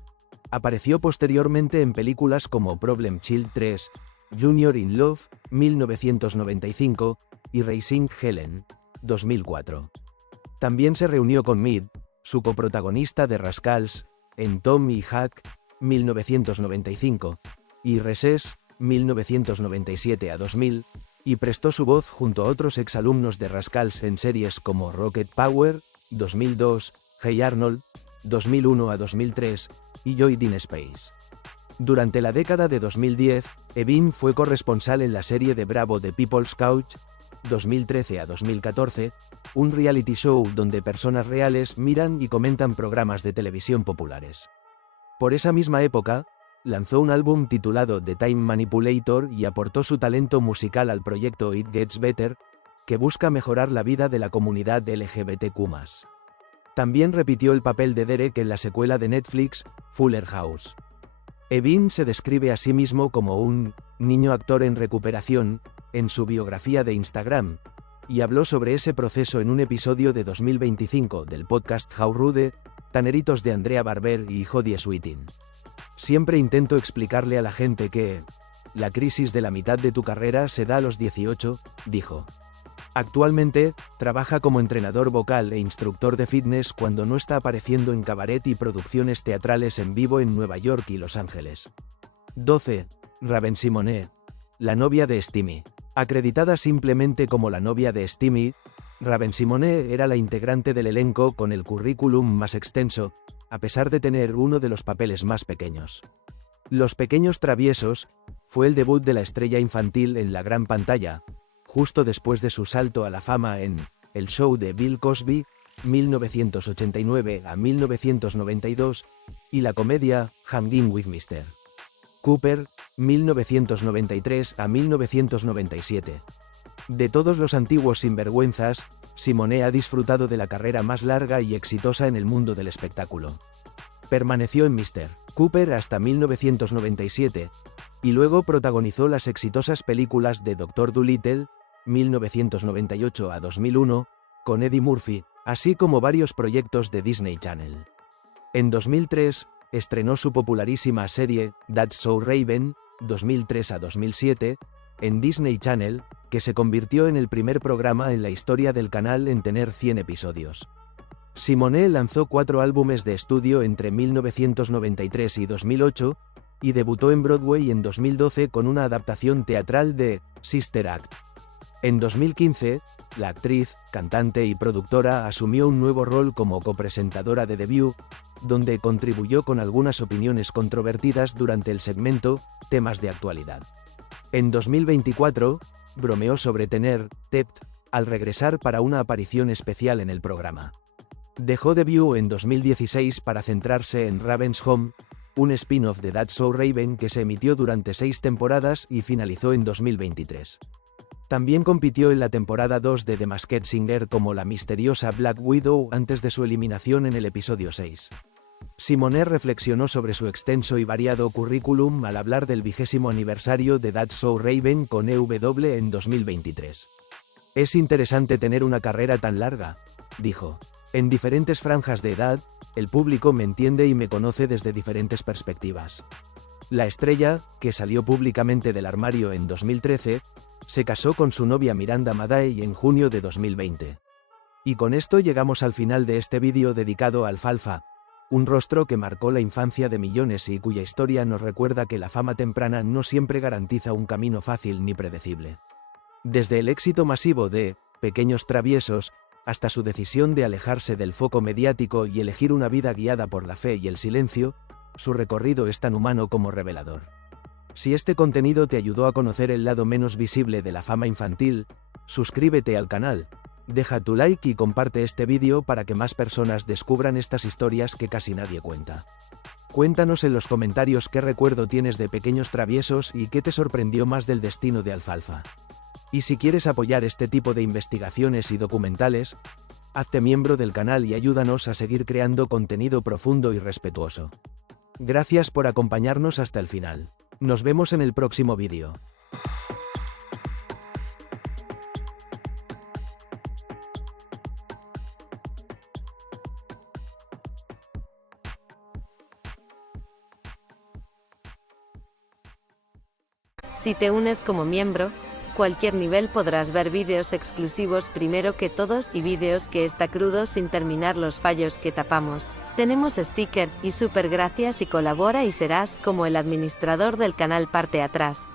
Apareció posteriormente en películas como Problem Child 3, Junior in Love, 1995, y Raising Helen, 2004. También se reunió con Mead, su coprotagonista de Rascals, en Tom y Huck, 1995, y Recess, 1997 a 2000, y prestó su voz junto a otros exalumnos de Rascals en series como Rocket Power, 2002, Hey Arnold, 2001 a 2003, y Lloyd in Space. Durante la década de 2010, Evin fue corresponsal en la serie de Bravo The People's Couch, 2013 a 2014, un reality show donde personas reales miran y comentan programas de televisión populares. Por esa misma época, lanzó un álbum titulado The Time Manipulator y aportó su talento musical al proyecto It Gets Better, que busca mejorar la vida de la comunidad LGBTQ+. También repitió el papel de Derek en la secuela de Netflix, Fuller House. Evin se describe a sí mismo como un niño actor en recuperación en su biografía de Instagram, y habló sobre ese proceso en un episodio de 2025 del podcast How Rude, Taneritos de Andrea Barber y Jodie Sweetin. Siempre intento explicarle a la gente que la crisis de la mitad de tu carrera se da a los 18, dijo. Actualmente, trabaja como entrenador vocal e instructor de fitness cuando no está apareciendo en cabaret y producciones teatrales en vivo en Nueva York y Los Ángeles. 12. Raven-Symoné, la novia de Stimmy. Acreditada simplemente como la novia de Stimmy, Raven-Symoné era la integrante del elenco con el currículum más extenso, a pesar de tener uno de los papeles más pequeños. Los Pequeños Traviesos fue el debut de la estrella infantil en la gran pantalla, justo después de su salto a la fama en El Show de Bill Cosby, 1989 a 1992, y la comedia Hanging with Mr. Cooper, 1993 a 1997. De todos los antiguos sinvergüenzas, Symoné ha disfrutado de la carrera más larga y exitosa en el mundo del espectáculo. Permaneció en Mr. Cooper hasta 1997, y luego protagonizó las exitosas películas de Dr. Dolittle, 1998 a 2001, con Eddie Murphy, así como varios proyectos de Disney Channel. En 2003, estrenó su popularísima serie That's So Raven, 2003 a 2007, en Disney Channel, que se convirtió en el primer programa en la historia del canal en tener 100 episodios. Symoné lanzó 4 álbumes de estudio entre 1993 y 2008, y debutó en Broadway en 2012 con una adaptación teatral de Sister Act. En 2015, la actriz, cantante y productora asumió un nuevo rol como copresentadora de The View, donde contribuyó con algunas opiniones controvertidas durante el segmento Temas de Actualidad. En 2024, bromeó sobre tener TED al regresar para una aparición especial en el programa. Dejó The View en 2016 para centrarse en Raven's Home, un spin-off de That's So Raven que se emitió durante 6 temporadas y finalizó en 2023. También compitió en la temporada 2 de The Masked Singer como la misteriosa Black Widow antes de su eliminación en el episodio 6. Symoné reflexionó sobre su extenso y variado currículum al hablar del 20º aniversario de That's So Raven con EW en 2023. Es interesante tener una carrera tan larga, dijo. En diferentes franjas de edad, el público me entiende y me conoce desde diferentes perspectivas. La estrella, que salió públicamente del armario en 2013, se casó con su novia Miranda Maday en junio de 2020. Y con esto llegamos al final de este vídeo dedicado a Alfalfa, un rostro que marcó la infancia de millones y cuya historia nos recuerda que la fama temprana no siempre garantiza un camino fácil ni predecible. Desde el éxito masivo de Pequeños Traviesos, hasta su decisión de alejarse del foco mediático y elegir una vida guiada por la fe y el silencio, su recorrido es tan humano como revelador. Si este contenido te ayudó a conocer el lado menos visible de la fama infantil, suscríbete al canal, deja tu like y comparte este vídeo para que más personas descubran estas historias que casi nadie cuenta. Cuéntanos en los comentarios qué recuerdo tienes de Pequeños Traviesos y qué te sorprendió más del destino de Alfalfa. Y si quieres apoyar este tipo de investigaciones y documentales, hazte miembro del canal y ayúdanos a seguir creando contenido profundo y respetuoso. Gracias por acompañarnos hasta el final. Nos vemos en el próximo vídeo. Si te unes como miembro, cualquier nivel podrás ver vídeos exclusivos primero que todos y vídeos que está crudo sin terminar los fallos que tapamos. Tenemos sticker y super gracias y colabora y serás como el administrador del canal parte atrás.